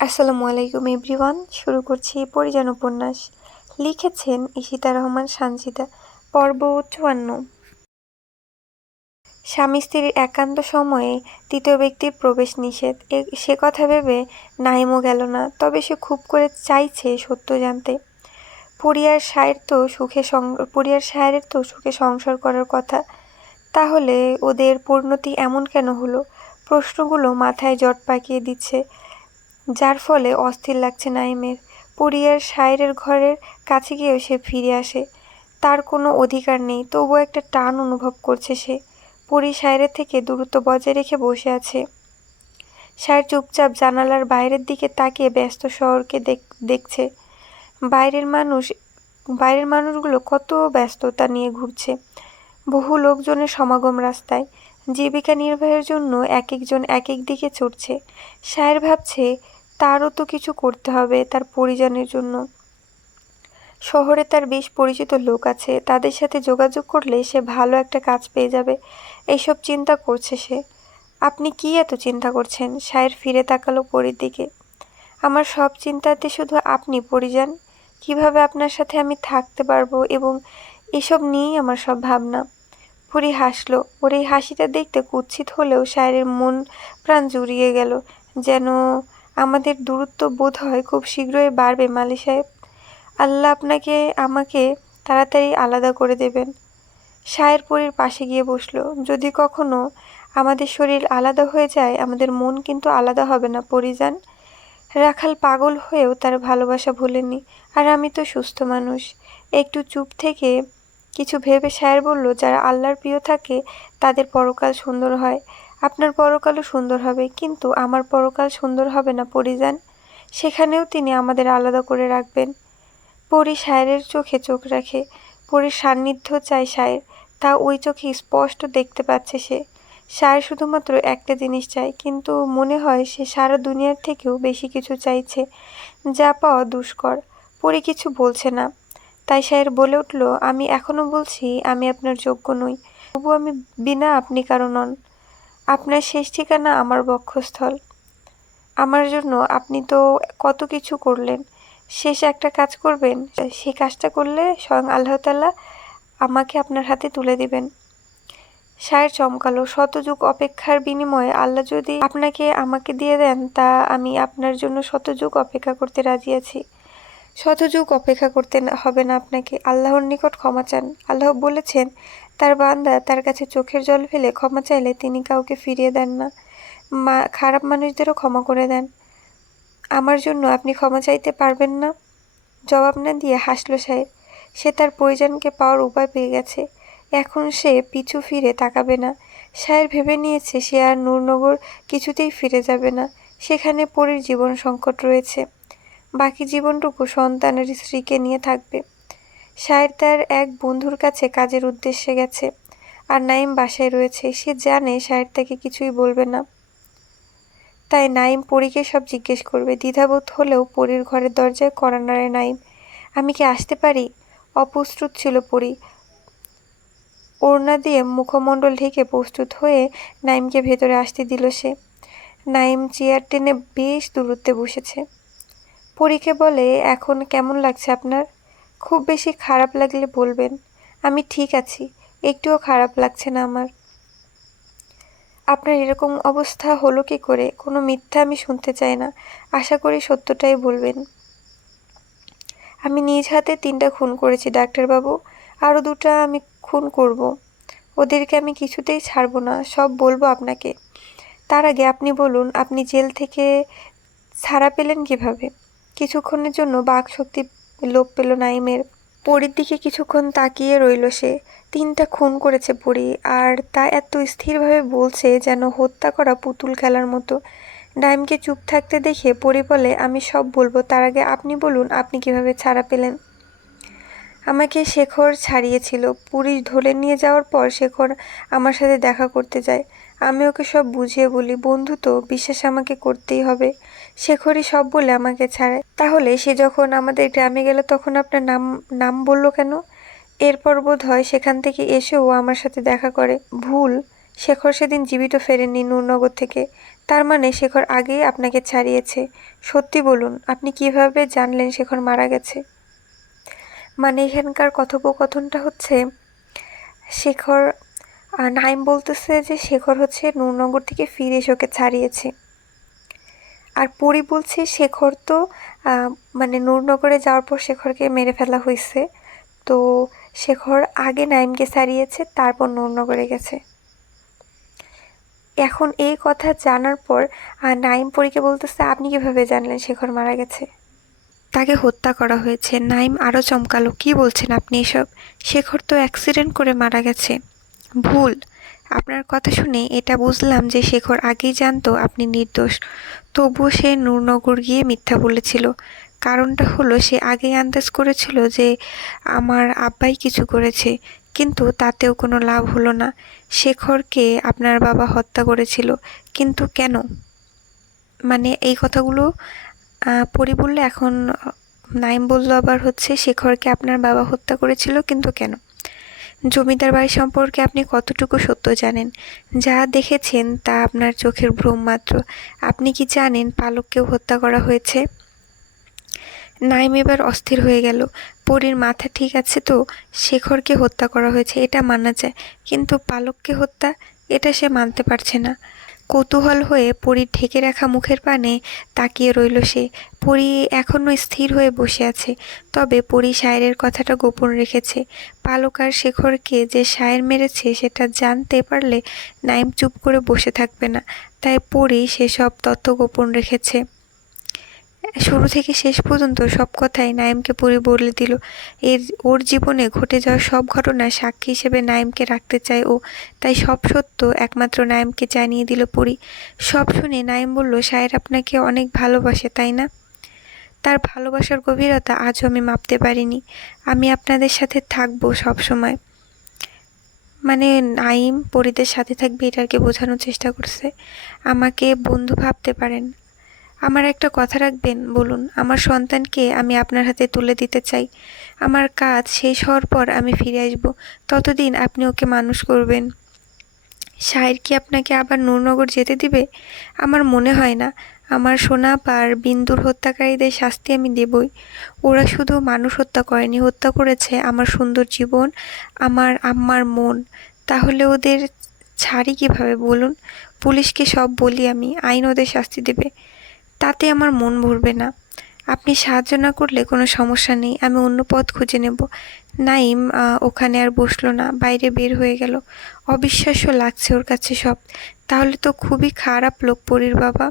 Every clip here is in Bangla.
আসসালামু আলাইকুম এভরিওয়ান। শুরু করছি পরিজন উপন্যাস। লিখেছেন ঈশিতা রহমান সানজিদা। পর্ব ৫৪। স্বামী স্ত্রীর একান্ত সময়ে তৃতীয় ব্যক্তির প্রবেশ নিষেধ, সে কথা ভেবে নাইমও গেল না। তবে সে খুব করে চাইছে সত্য জানতে। পরিয়ার সায়েরের তো সুখে সংসার করার কথা। তাহলে ওদের পরিণতি এমন কেন হলো? প্রশ্নগুলো মাথায় জট পাকিয়ে দিচ্ছে, যার ফলে অস্থির লাগছে নাইমের। পরিয়ার সায়েরের ঘরের কাছে গিয়েও সে ফিরে আসে। তার কোনো অধিকার নেই, তবুও একটা টান অনুভব করছে সে। পরি সায়েরের থেকে দূরত্ব বজায় রেখে বসে আছে। সায়ের চুপচাপ জানালার বাইরের দিকে তাকিয়ে ব্যস্ত শহরকে দেখছে। বাইরের মানুষগুলো কত ব্যস্ততা নিয়ে ঘুরছে। বহু লোকজনের সমাগম রাস্তায়। জীবিকা নির্বাহের জন্য এক একজন এক এক দিকে ছুটছে। সায়ের ভাবছে, তারও তো কিছু করতে হবে তার পরিজনের জন্য। শহরে তার বেশ পরিচিত লোক আছে, তাদের সাথে যোগাযোগ করলে সে ভালো একটা কাজ পেয়ে যাবে। এইসব চিন্তা করছে সে। আপনি কি এত চিন্তা করছেন? সায়ের ফিরে তাকালো পরীর দিকে। আমার সব চিন্তাতে শুধু আপনি পরিযান। কিভাবে আপনার সাথে আমি থাকতে পারবো, এবং এসব নিয়েই আমার সব ভাবনা। পরি হাসলো। ওর এই হাসিটা দেখতে কুৎসিত হলেও সায়েরের মন প্রাণ জুড়িয়ে গেল। যেন আমাদের দূরত্ব বোধ হয় খুব শীঘ্রই বাড়বে মালি সাহেব। আল্লাহ আমাকে তাড়াতাড়ি আলাদা করে দেবেন। সায়ের পরীর পাশে গিয়ে বসলো। যদি কখনো আমাদের শরীর আলাদা হয়ে যায়, আমাদের মন কিন্তু আলাদা হবে না পরিজান। রাখাল পাগল হয়েও তার ভালোবাসা ভোলেনি। আর আমি তো সুস্থ মানুষ। একটু চুপ থেকে কিছু ভেবে সায়ের বলল, যারা আল্লাহর প্রিয় থাকে তাদের পরকাল সুন্দর হয়। আপনার পরকালও সুন্দর হবে, কিন্তু আমার পরকাল সুন্দর হবে না পরিজান। সেখানেও তিনি আমাদের আলাদা করে রাখবেন। পরি সায়েরের চোখে চোখ রাখে। পরির সান্নিধ্য চায় সায়ের, তা ওই চোখে স্পষ্ট দেখতে পাচ্ছে সে। সায়ের শুধুমাত্র একটা জিনিস চায়, কিন্তু মনে হয় সে সারা দুনিয়ার থেকেও বেশি কিছু চাইছে, যা পাওয়া দুষ্কর। পরি কিছু বলছে না। তাই সায়ের বলে উঠল, আমি এখনো বলছি আমি আপনার যোগ্য নই। তবু আমি বিনা আপনি কারো নন। আপনার শেষ ঠিকানা আমার বক্ষস্থল। আমার জন্য আপনি তো কত কিছু করলেন। শেষ একটা কাজ করবেন, সেই কাজটা করলে স্বয়ং আল্লাহ তাআলা আমাকে আপনার হাতে তুলে দিবেন। সায়ের চমকালো। শতযুগ অপেক্ষার বিনিময়ে আল্লাহ যদি আপনাকে আমাকে দিয়ে দেন, তা আমি আপনার জন্য শতযুগ অপেক্ষা করতে রাজি আছি। শতযুগ অপেক্ষা করতে হবে না আপনাকে। আল্লাহর নিকট ক্ষমা চান। আল্লাহ বলেছেন, তার বান্দা তার কাছে চোখের জল ফেলে ক্ষমা চাইলে তিনি কাউকে ফিরিয়ে দেন না। খারাপ মানুষদেরও ক্ষমা করে দেন। আমার জন্য আপনি ক্ষমা চাইতে পারবেন না? জবাব না দিয়ে হাসল সায়ের। সে তার পরিজনকে পাওয়ার উপায় পেয়ে গেছে। এখন সে পিছু ফিরে তাকাবে না। সায়ের ভেবে নিয়েছে সে আর নূরনগর কিছুতেই ফিরে যাবে না। সেখানে পরীর জীবন সংকট রয়েছে। বাকি জীবনটুকু সন্তান আর স্ত্রীকে নিয়ে থাকবে। সায়ের তার এক বন্ধুর কাছে কাজের উদ্দেশ্যে গেছে, আর নাইম বাসায় রয়েছে। সে জানে সায়ের তাকে কিছুই বলবে না, তাই নাইম পরীকে সব জিজ্ঞেস করবে। দ্বিধাবোধ হলেও পরীর ঘরের দরজায় কড়া নাড়ে নাইম। আমি কি আসতে পারি? অপ্রস্তুত ছিল পরী। ওড়না দিয়ে মুখমণ্ডল ঢেকে প্রস্তুত হয়ে নাইমকে ভেতরে আসতে দিল সে। নাইম চেয়ার টেনে বেশ দূরত্বে বসেছে। পরীকে বলে, এখন কেমন লাগছে আপনার? খুব বেশি খারাপ লাগলে বলবেন। আমি ঠিক আছি, একটুও খারাপ লাগছে না আমার। আপনার এরকম অবস্থা হলো কি করে? কোনো মিথ্যা আমি শুনতে চাই না। আশা করি সত্যটাই বলবেন। আমি নিজ হাতে 3টা খুন করেছি ডাক্তারবাবু। আরও 2টা আমি খুন করব। ওদেরকে আমি কিছুতেই ছাড়ব না, সব বলবো আপনাকে। তার আগে আপনি বলুন, আপনি জেল থেকে ছাড়া পেলেন কিভাবে? কিছুক্ষণের জন্য বাকশক্তি লোপ পেল নাইমের। পরীর দিকে কিছুক্ষণ তাকিয়ে রইল সে। 3টা খুন করেছে পরী, আর তা এত স্থিরভাবে বলছে যেন হত্যা করা পুতুল খেলার মতো। নাইমকে চুপ থাকতে দেখে পরী বলে, আমি সব বলবো, তার আগে আপনি বলুন আপনি কিভাবে ছাড়া পেলেন। আমাকে শেখর ছাড়িয়েছিল। পুলিশ ধরে নিয়ে যাওয়ার পর শেখর আমার সাথে দেখা করতে যায়। আমি ওকে সব বুঝিয়ে বলি, বন্ধু তো, বিশ্বাস আমাকে করতেই হবে। শেখরই সব বলে আমাকে ছাড়ায়। তাহলে সে যখন আমাদের গ্রামে গেল তখন আপনার নাম বলল কেন? এরপর বোধ হয় সেখান থেকে এসে ও আমার সাথে দেখা করে। ভুল। শেখর সেদিন জীবিত ফেরেননি নূরনগর থেকে। তার মানে শেখর আগেই আপনাকে ছাড়িয়েছে। সত্যি বলুন, আপনি কিভাবে জানলেন শেখর মারা গেছে? মানে এখানকার কথোপকথনটা হচ্ছে শেখর, নাইম বলতেছে যে শেখর হচ্ছে নূরনগর থেকে ফিরে এসে ওকে ছাড়িয়েছে। আর পরি বলছে শেখর তো মানে নূরনগরে যাওয়ার পর শেখরকে মেরে ফেলা হয়েছে, তো শেখর আগে নাইমকে ছাড়িয়েছে, তারপর নূরনগরে গেছে। এখন এই কথা জানার পর নাইম পরীকে বলতেছে, আপনি কিভাবে জানলেন শেখর মারা গেছে? তাকে হত্যা করা হয়েছে। নাইম আরও চমকালো, কি বলছেন আপনি এসব? শেখর তো অ্যাক্সিডেন্ট করে মারা গেছে। ভুল। আপনার কথা শুনে এটা বুঝলাম যে শেখর আগেই জানতো আপনি নির্দোষ, তবুও সে নূরনগর গিয়ে মিথ্যা বলেছিল। কারণটা হলো সে আগেই আন্দাজ করেছিল যে আমার আব্বাই কিছু করেছে, কিন্তু তাতেও কোনো লাভ হলো না। শেখরকে আপনার বাবা হত্যা করেছিল, কিন্তু কেন? মানে এই কথাগুলো পরি বললে, এখন নাইম বলল আবার হচ্ছে শেখরকে আপনার বাবা হত্যা করেছিল, কিন্তু কেন? জমিদার বাড়ি সম্পর্কে আপনি কতটুকু সত্য জানেন? যা দেখেছেন তা আপনার চোখের ভ্রম মাত্র। আপনি কি জানেন পালককেও হত্যা করা হয়েছে? নাইম এবার অস্থির হয়ে গেল। পরীর মাথা ঠিক আছে তো? শেখরকে হত্যা করা হয়েছে এটা মানা যায়, কিন্তু পালককে হত্যা, এটা সে মানতে পারছে না। কৌতূহল হয়ে পরীর ঢেকে রাখা মুখের পানে তাকিয়ে রইল সে। পরী এখনো স্থির হয়ে বসে আছে, তবে পরী শায়েরের কথাটা গোপন রেখেছে। পালক আর শেখরকে যে শায়ের মেরেছে সেটা জানতে পারলে নাইম চুপ করে বসে থাকবে না, তাই পরী সেসব তথ্য গোপন রেখেছে। শুরু থেকে শেষ পর্যন্ত সব কথাই নাইমকে পরী বলে দিল। ওর জীবনে ঘটে যাওয়া সব ঘটনার সাক্ষী হিসেবে নাইমকে রাখতে চায় ও, তাই সব সত্য একমাত্র নাইমকে জানিয়ে দিল পরী। সব শুনে নাইম বলল, শায়ের আপনাকে অনেক ভালোবাসে, তাই না? তার ভালোবাসার গভীরতা আজও আমি মাপতে পারিনি। আমি আপনাদের সাথে থাকবো সব সময়। মানে নাইম পরীদের সাথে থাকবে এটা আর কি বোঝানোর চেষ্টা করছে। আমাকে বন্ধু ভাবতে পারেন। আমার একটা কথা রাখবেন? বলুন। আমার সন্তানকে আমি আপনার হাতে তুলে দিতে চাই। আমার কাজ শেষ হওয়ার পর আমি ফিরে আসব, ততদিন আপনি ওকে মানুষ করবেন। শায়ের কি আপনাকে আবার নূরনগর যেতে দিবে? আমার মনে হয় না। আমার সোনা আর বিন্দুর হত্যাকারীদের শাস্তি আমি দেবই। ওরা শুধু মানুষ হত্যা করেনি, হত্যা করেছে আমার সুন্দর জীবন, আমার আম্মার মন। তাহলে ওদের ছাড়ি কিভাবে বলুন? পুলিশকে সব বলি আমি, আইন ওদের শাস্তি দেবে। তাতে আমার মন ভরবে না। আপনি সাহায্য না করলে কোনো সমস্যা নেই, আমি অন্য পথ খুঁজে নেব। নাইম ওখানে আর বসলো না, বাইরে বের হয়ে গেল। অবিশ্বাস্য লাগছে ওর কাছে সব। তাহলে তো খুবই খারাপ লোক পরীর বাবা।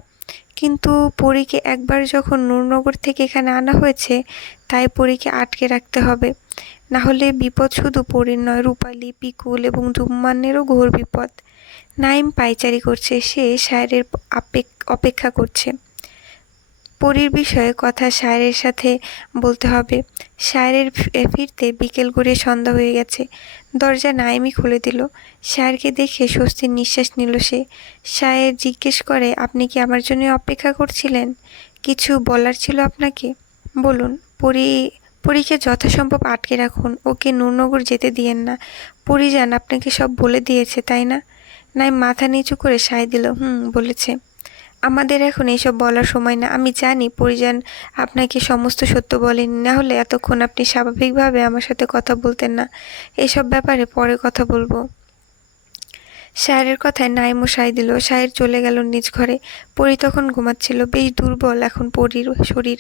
কিন্তু পরীকে একবার যখন নূরনগর থেকে এখানে আনা হয়েছে, তাই পরীকে আটকে রাখতে হবে। না হলে বিপদ শুধু পরীর নয়, রূপালী, পিকুল এবং জুম্মানেরও ঘোর বিপদ। নাইম পায়চারি করছে, সে শায়েরের অপেক্ষা করছে। পরীর বিষয়ে কথা শায়েরের সাথে বলতে হবে। শায়েরের ফিরতে বিকেল গড়িয়ে সন্ধ্যা হয়ে গেছে। দরজা নাইমই খুলে দিল। শায়েরকে দেখে স্বস্তির নিঃশ্বাস নিল সে। শায়ের জিজ্ঞেস করে, আপনি কি আমার জন্য অপেক্ষা করছিলেন? কিছু বলার ছিল আপনাকে? বলুন। পরীকে যথাসম্ভব আটকে রাখুন, ওকে নূরনগর যেতে দিয়েন না। পরী যান আপনাকে সব বলে দিয়েছে, তাই না? নাইম মাথা নিচু করে সায় দিল, বলেছে। আমাদের এখন এইসব বলার সময় না। আমি জানি পরিজান আপনাকে সমস্ত সত্য বলেনি, না হলে এতক্ষণ আপনি স্বাভাবিকভাবে আমার সাথে কথা বলতেন না। এইসব ব্যাপারে পরে কথা বলবো। শায়ের কথায় নাইমও সায় দিল। শায়ের চলে গেল নিজ ঘরে। পরি তখন ঘুমাচ্ছিল। বেশ দুর্বল এখন পরির শরীর,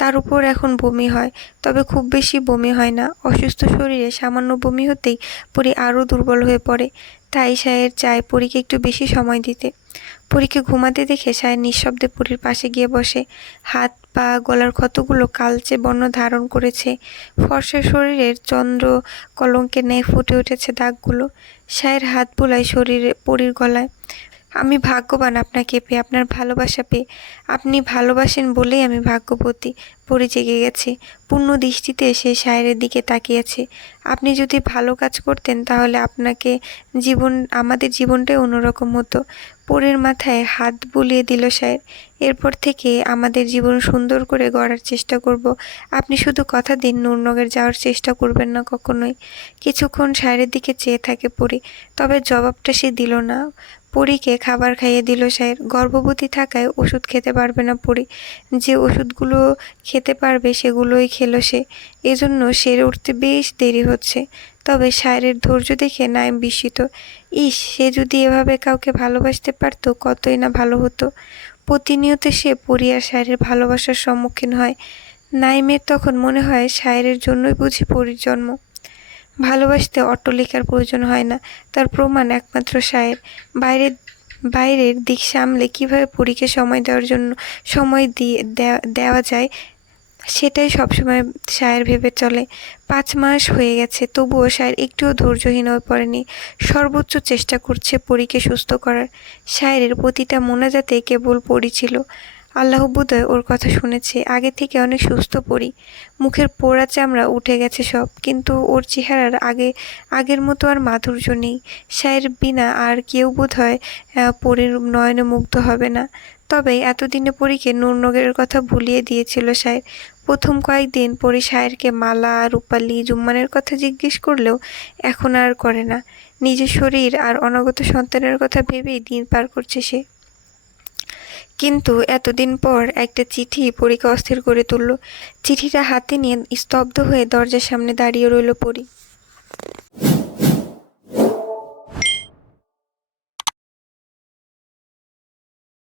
তার উপর এখন বমি হয়, তবে খুব বেশি বমি হয় না। অসুস্থ শরীরে সামান্য বমি হতেই পরি আরও দুর্বল হয়ে পড়ে। তাই শায়ের চায় পরীকে একটু বেশি সময় দিতে। পরীকে ঘুমাতে দেখে শায়ের নিঃশব্দে পরীর পাশে গিয়ে বসে। হাত পা গলার ক্ষতগুলো কালচে বর্ণ ধারণ করেছে। ফর্সা শরীরের চন্দ্র কলঙ্কের ন্যায় ফুটে উঠেছে দাগগুলো। শায়ের হাত বোলায় শরীরে পরীর গলায়। আমি ভাগ্যবান আপনাকে পেয়ে, আপনার ভালোবাসা পেয়ে। আপনি ভালোবাসেন বলেই আমি ভাগ্যবতী। পরি জেগে গেছে। পূর্ণ দৃষ্টিতে সে শায়েরের দিকে তাকিয়েছে। আপনি যদি ভালো কাজ করতেন তাহলে আমাদের জীবনটাই অন্যরকম হতো। পরীর মাথায় হাত বুলিয়ে দিল শায়ের। এরপর থেকে আমাদের জীবন সুন্দর করে গড়ার চেষ্টা করব। আপনি শুধু কথা দিন নূরনগর যাওয়ার চেষ্টা করবেন না কখনোই। কিছুক্ষণ শায়েরের দিকে চেয়ে থাকে পরী, তবে জবাবটা সে দিল না। পরীকে খাবার খাইয়ে দিল সাহের। গর্ভবতী থাকায় ওষুধ খেতে পারবে না পরী। যে ওষুধগুলো খেতে পারবে সেগুলোই খেলো সে। এজন্য সেরে উঠতে বেশ দেরি হচ্ছে। তবে সায়রের ধৈর্য দেখে নাইম বিস্মিত। ইস, সে যদি এভাবে কাউকে ভালোবাসতে পারত কতই না ভালো হতো। প্রতিনিয়ত সে পরী আর সায়রের ভালোবাসার সম্মুখীন হয়। নাইমের তখন মনে হয় সায়রের জন্যই বুঝি পরীর জন্ম। ভালোবাসতে অট্টালিকার প্রয়োজন হয় না, তার প্রমাণ একমাত্র সায়ের। বাইরের বাইরের দিক সামলে কিভাবে পরীকে সময় দেওয়া যায় সেটাই সবসময় সায়ের ভেবে চলে। 5 মাস হয়ে গেছে, তবুও সায়ের একটুও ধৈর্যহীন হয়ে পড়েনি। সর্বোচ্চ চেষ্টা করছে পরীকে সুস্থ করার। সায়েরের প্রতিটা মোনাজাতে কেবল পরী ছিল। আল্লাহ বোধহয় ওর কথা শুনেছে। আগে থেকে অনেক সুস্থ পরী। মুখের পোড়া চামড়া উঠে গেছে সব, কিন্তু ওর চেহারার আগের মতো আর মাধুর্য নেই। সায়ের বিনা আর কেউ বোধহয় পরীর নয়নে মুগ্ধ হবে না। তবে এতদিনে পরীকে নূরনগরের কথা ভুলিয়ে দিয়েছিল সায়ের। প্রথম কয়েকদিন পরী সায়েরকে মালা, রূপালি, জুম্মানের কথা জিজ্ঞেস করলেও এখন আর করে না। নিজের শরীর আর অনাগত সন্তানের কথা ভেবেই দিন পার করছে সে। কিন্তু এতদিন পর একটা চিঠি পরীকে অস্থির করে তুলল। চিঠিটা হাতে নিয়ে স্তব্ধ হয়ে দরজার সামনে দাঁড়িয়ে রইল পরী।